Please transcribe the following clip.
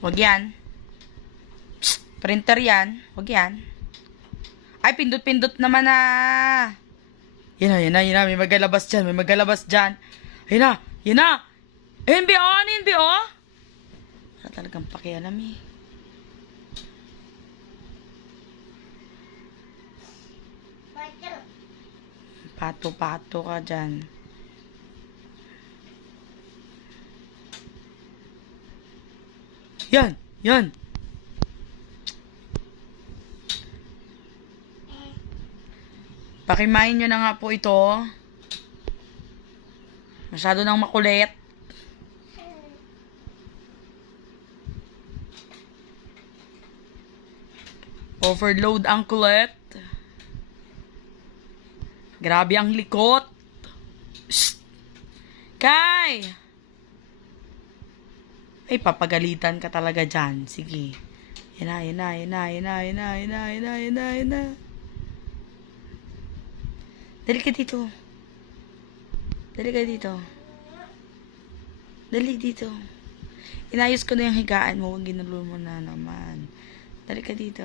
Wag yan. Psst, printer yan. Wag yan. Ay, pindot-pindot naman na. Yan na, yan na, yan na. May magalabas dyan. May magalabas dyan. Yan na, yan na. NBO, NBO. Wala talagang pakialam eh. Pato-pato ka dyan. Yan, yan. Pakimain nyo na nga po ito. Masyado nang makulit. Overload ang kulit. Grabe ang likot. Shh. Kai! Ay, papagalitan ka talaga dyan. Sige. Yan na, yan na, yan na, yan na, yan na, yan na, yan na, yan na, yan na. Dali ka dito. Dali ka dito. Dali dito. Inayos ko na yung higaan mo. Huwag ginulo mo na naman. Dali ka dito.